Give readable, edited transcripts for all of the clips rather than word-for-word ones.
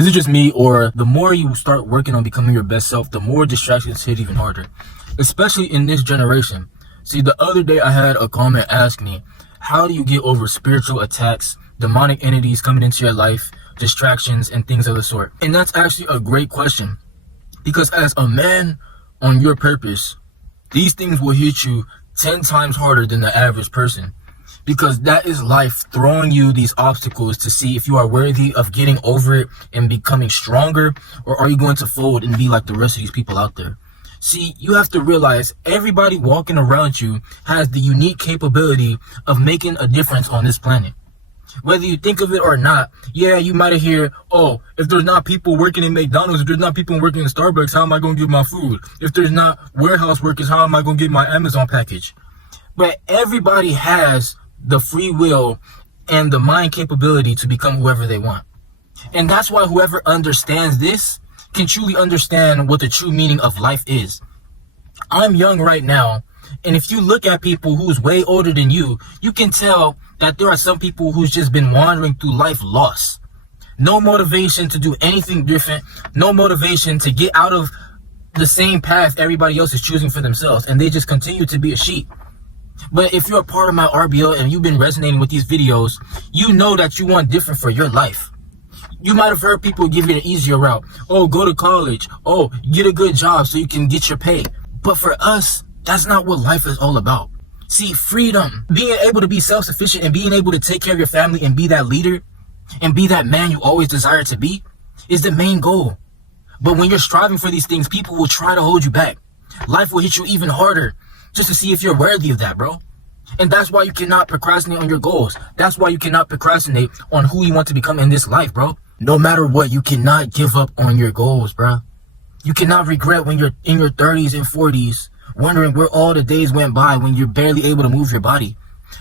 Is it just me, or the more you start working on becoming your best self, the more distractions hit even harder? Especially in this generation. See, the other day I had a comment ask me, how do you get over spiritual attacks, demonic entities coming into your life, distractions, and things of the sort? And that's actually a great question. Because as a man on your purpose, these things will hit you 10 times harder than the average person. Because that is life throwing you these obstacles to see if you are worthy of getting over it and becoming stronger, or are you going to fold and be like the rest of these people out there? See, you have to realize everybody walking around you has the unique capability of making a difference on this planet. Whether you think of it or not, yeah, you might have heard, oh, if there's not people working in McDonald's, if there's not people working in Starbucks, how am I going to get my food? If there's not warehouse workers, how am I going to get my Amazon package? But everybody has the free will and the mind capability to become whoever they want. And that's why whoever understands this can truly understand what the true meaning of life is. I'm young right now, and if you look at people who's way older than you, you can tell that there are some people who's just been wandering through life lost. No motivation to do anything different, no motivation to get out of the same path everybody else is choosing for themselves, and they just continue to be a sheep. But if you're a part of my RBL and you've been resonating with these videos, you know that you want different for your life. You might have heard people give you an easier route. Oh, go to college. Oh, get a good job so you can get your pay. But for us, that's not what life is all about. See, freedom, being able to be self-sufficient and being able to take care of your family and be that leader and be that man you always desire to be is the main goal. But when you're striving for these things, people will try to hold you back. Life will hit you even harder just to see if you're worthy of that, bro. And that's why you cannot procrastinate on your goals. That's why you cannot procrastinate on who you want to become in this life, bro. No matter what, you cannot give up on your goals, bro. You cannot regret when you're in your 30s and 40s, wondering where all the days went by when you're barely able to move your body.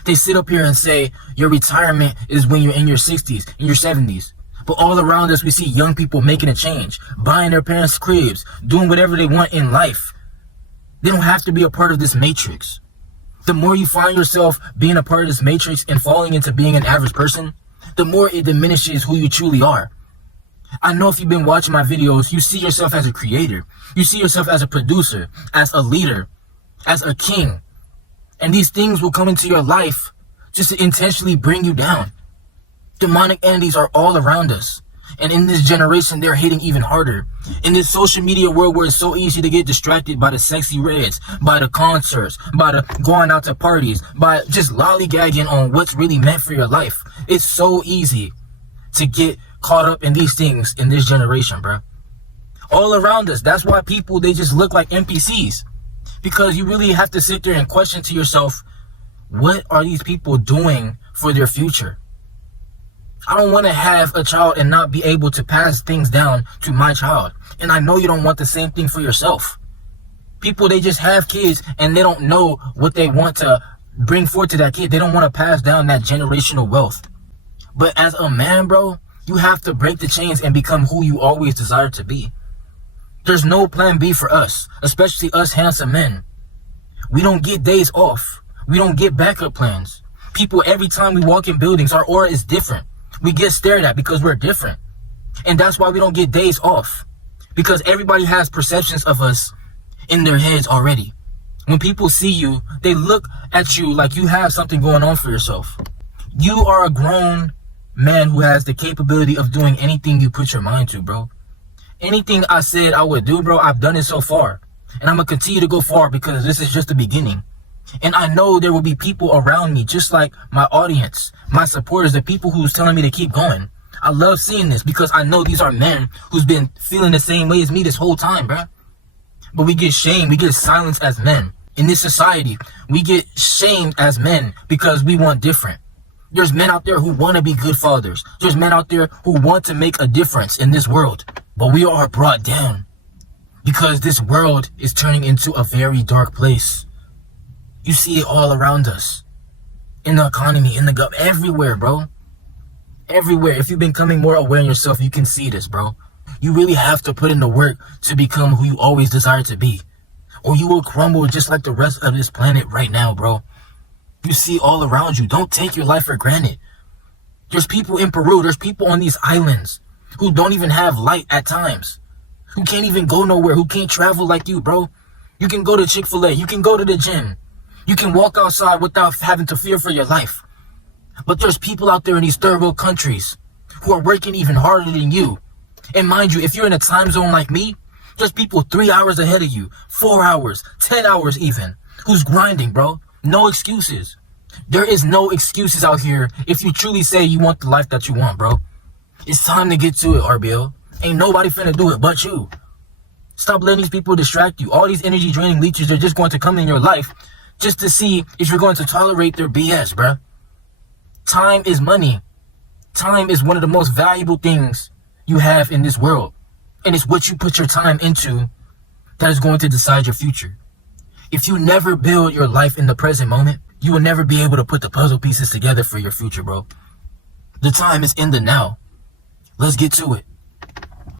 They sit up here and say your retirement is when you're in your 60s, in your 70s. But all around us, we see young people making a change, buying their parents' cribs, doing whatever they want in life. They don't have to be a part of this matrix. The more you find yourself being a part of this matrix and falling into being an average person, the more it diminishes who you truly are. I know if you've been watching my videos, you see yourself as a creator. You see yourself as a producer, as a leader, as a king. And these things will come into your life just to intentionally bring you down. Demonic entities are all around us. And in this generation, they're hitting even harder. In this social media world where it's so easy to get distracted by the sexy reds, by the concerts, by the going out to parties, by just lollygagging on what's really meant for your life. It's so easy to get caught up in these things in this generation, bro. All around us. That's why people, they just look like NPCs. Because you really have to sit there and question to yourself, what are these people doing for their future? I don't want to have a child and not be able to pass things down to my child. And I know you don't want the same thing for yourself. People, they just have kids and they don't know what they want to bring forth to that kid. They don't want to pass down that generational wealth. But as a man, bro, you have to break the chains and become who you always desire to be. There's no plan B for us, especially us handsome men. We don't get days off. We don't get backup plans. People, every time we walk in buildings, our aura is different. We get stared at because we're different. And that's why we don't get days off. Because everybody has perceptions of us in their heads already. When people see you, they look at you like you have something going on for yourself. You are a grown man who has the capability of doing anything you put your mind to, bro. Anything I said I would do, bro, I've done it so far. And I'm going to continue to go far because this is just the beginning. And I know there will be people around me, just like my audience, my supporters, the people who's telling me to keep going. I love seeing this because I know these are men who's been feeling the same way as me this whole time, bro. But we get shamed, we get silenced as men. In this society, we get shamed as men because we want different. There's men out there who want to be good fathers. There's men out there who want to make a difference in this world. But we are brought down because this world is turning into a very dark place. You see it all around us. In the economy, in the government, everywhere, bro. Everywhere. If you've been becoming more aware in yourself, you can see this, bro. You really have to put in the work to become who you always desire to be. Or you will crumble just like the rest of this planet right now, bro. You see all around you. Don't take your life for granted. There's people in Peru. There's people on these islands who don't even have light at times, who can't even go nowhere, who can't travel like you, bro. You can go to Chick-fil-A, you can go to the gym, you can walk outside without having to fear for your life. But there's people out there in these third world countries who are working even harder than you. And mind you, if you're in a time zone like me, there's people 3 hours ahead of you, 4 hours, 10 hours even, who's grinding, bro. No excuses. There is no excuses out here if you truly say you want the life that you want, bro. It's time to get to it, RBL. Ain't nobody finna do it but you. Stop letting these people distract you. All these energy draining leeches, they're just going to come in your life just to see if you're going to tolerate their BS, bruh. Time is money. Time is one of the most valuable things you have in this world. And it's what you put your time into that is going to decide your future. If you never build your life in the present moment, you will never be able to put the puzzle pieces together for your future, bro. The time is in the now. Let's get to it.